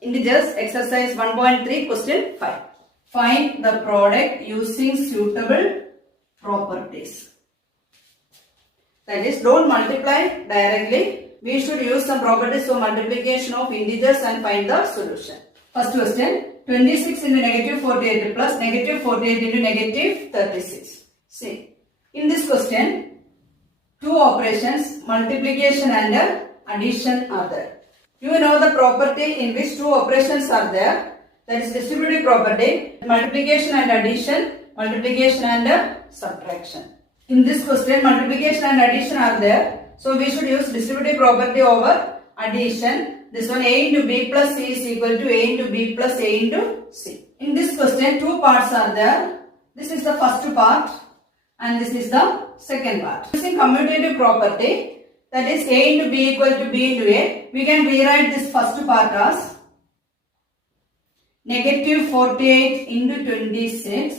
Integers exercise 1.3 question 5. Find the product using suitable properties. That is, don't multiply directly. We should use some properties for multiplication of integers and find the solution. First question, 26 into negative 48 plus negative 48 into negative 36. See, in this question, two operations, multiplication and addition are there. You know the property in which two operations are there. That is distributive property, multiplication and addition, multiplication and subtraction. In this question, multiplication and addition are there. So we should use distributive property over addition. This one, A into B plus C is equal to A into B plus A into C. In this question, two parts are there. This is the first part and this is the second part. Using commutative property, that is A into B equal to B into A, we can rewrite this first part as negative 48 into 26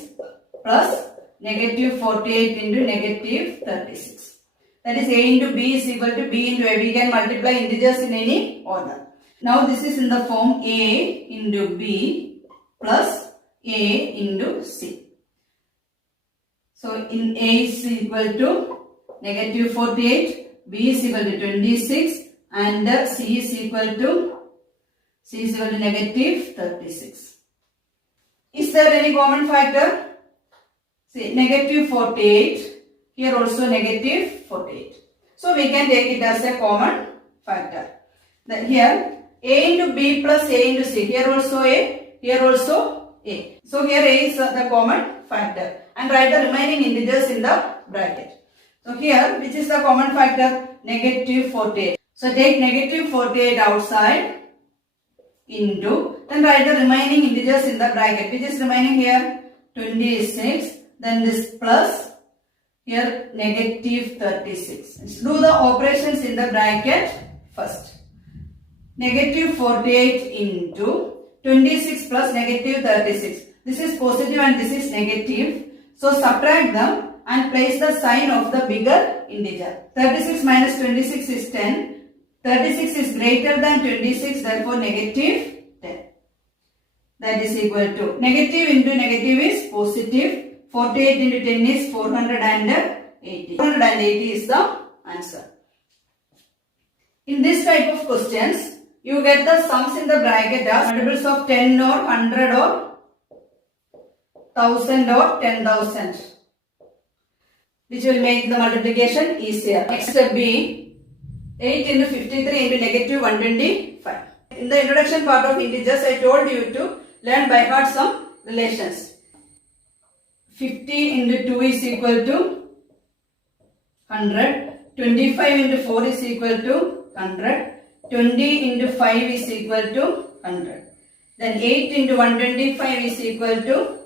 plus negative 48 into negative 36. That is A into B is equal to B into A. We can multiply integers in any order. Now this is in the form A into B plus A into C. So in A is equal to negative 48, B is equal to 26 and C is equal to negative 36. Is there any common factor? See, negative 48, here also negative 48. So we can take it as a common factor. Then here A into B plus A into C, here also A, here also A. So here A is the common factor and write the remaining integers in the bracket. So here, which is the common factor? Negative 48. So take negative 48 outside into, then write the remaining integers in the bracket. Which is remaining here? 26. Then this plus, here negative 36. Let's do the operations in the bracket first. Negative 48 into 26 plus negative 36. This is positive and this is negative. So subtract them and place the sign of the bigger integer. 36 minus 26 is 10. 36 is greater than 26, therefore negative 10. That is equal to negative into negative is positive. 48 into 10 is 480. 480 is the answer. In this type of questions, you get the sums in the bracket as multiples of 10 or 100 or 1000 or 10,000, which will make the multiplication easier. Next step B, 8 into 53 into negative 125. In the introduction part of integers, I told you to learn by heart some relations. 50 into 2 is equal to 100. 25 into 4 is equal to 100. 20 into 5 is equal to 100. Then 8 into 125 is equal to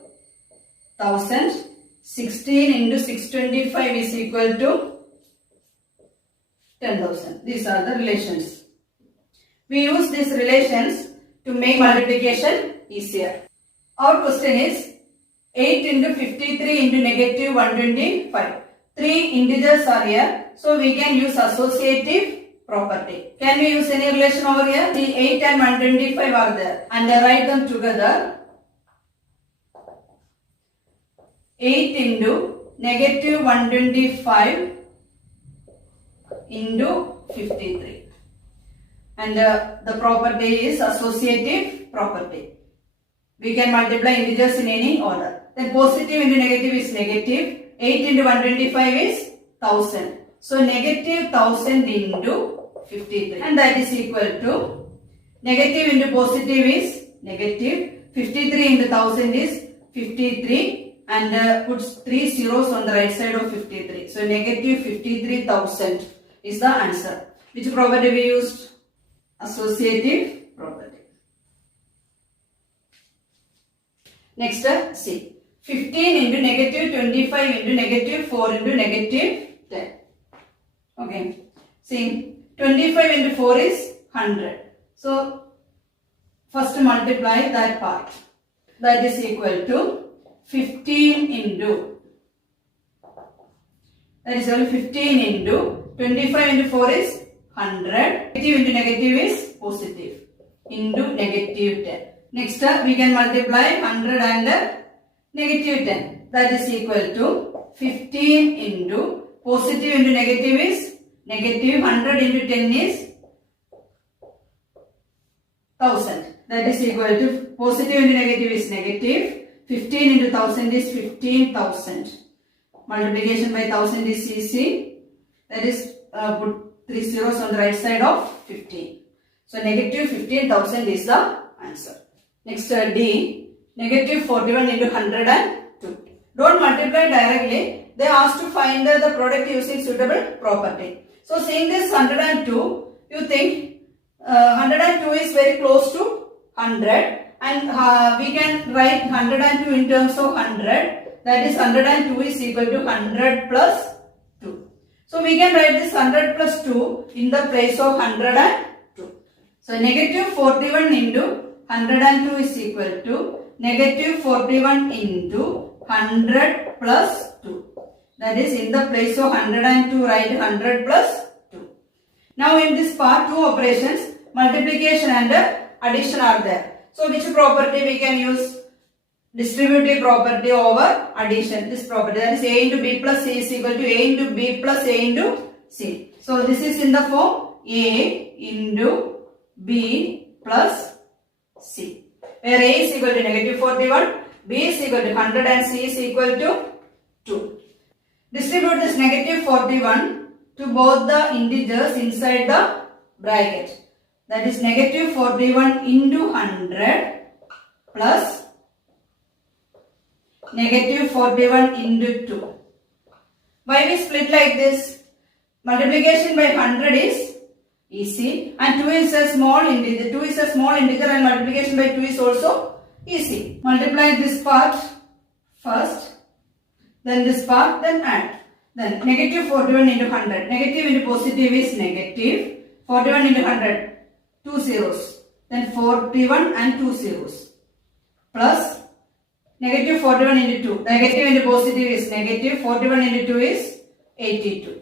1000. 16 into 625 is equal to 10,000. These are the relations. We use these relations to make multiplication easier. Our question is 8 into 53 into negative 125. Three integers are here. So we can use associative property. Can we use any relation over here? The 8 and 125 are there. And write them together. 8 into negative 125 into 53. And the property is associative property. We can multiply integers in any order. Then positive into negative is negative. 8 into 125 is 1000. So negative 1000 into 53. And that is equal to negative into positive is negative. 53 into 1000 is 53. And puts 3 zeros on the right side of 53. So negative 53,000 is the answer. Which property we used? Associative property. Next C. 15 into negative 25 into negative 4 into negative 10. Okay. See, 25 into 4 is 100. So first multiply that part. That is equal to 15 into, that is equal to 15 into 25 into 4 is 100. Negative into negative is positive. into negative 10. Next we can multiply 100 and negative 10. That is equal to 15 into positive into negative is negative, 100 into 10 is 1000. That is equal to positive into negative is negative, 15 into 1000 is 15,000. Multiplication by 1000 is easy. That is put 3 zeros on the right side of 15. So negative 15,000 is the answer. Next D, negative 41 into 102. Don't multiply directly. They asked to find the product using suitable property. So seeing this 102, you think 102 is very close to 100 and we can write 102 in terms of 100. That is 102 is equal to 100 plus 2. So we can write this 100 plus 2 in the place of 102. So negative 41 into 102 is equal to negative 41 into 100 plus 2. That is in the place of 102 write 100 plus 2. Now in this part 2 operations, multiplication and addition are there. So which property we can use? Distributive property over addition. This property, that is A into B plus C is equal to A into B plus A into C. So this is in the form A into B plus C, where A is equal to negative 41, B is equal to 100 and C is equal to 2. Distribute this negative 41 to both the integers inside the bracket. That is negative 41 into 100 plus negative 41 into 2. Why we split like this? Multiplication by 100 is easy and 2 is a small integer. 2 is a small integer and multiplication by 2 is also easy. Multiply this part first, then this part, then add. Then negative 41 into 100. Negative into positive is negative. 41 into 100, 2 zeros. Then 41 and 2 zeros. Plus negative 41 into 2. Negative into positive is negative. 41 into 2 is 82.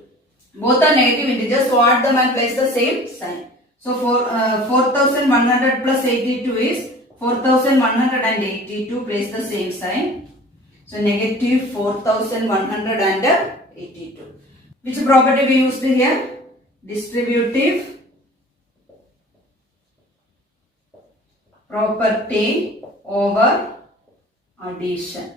Both are negative integers, so add them and place the same sign. So 4100 plus 82 is 4182, place the same sign. So negative 4182. Which property we used here? Distributive property over addition.